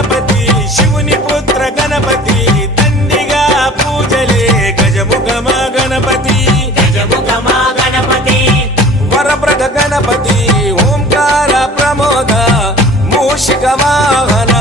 గణపతి శివుని పుత్ర గణపతి దండిగా పూజలే గజముఖమా గణపతి గజముఖమా గణపతి వరప్రద గణపతి ఓంకార ప్రమోద మూషిక వాహన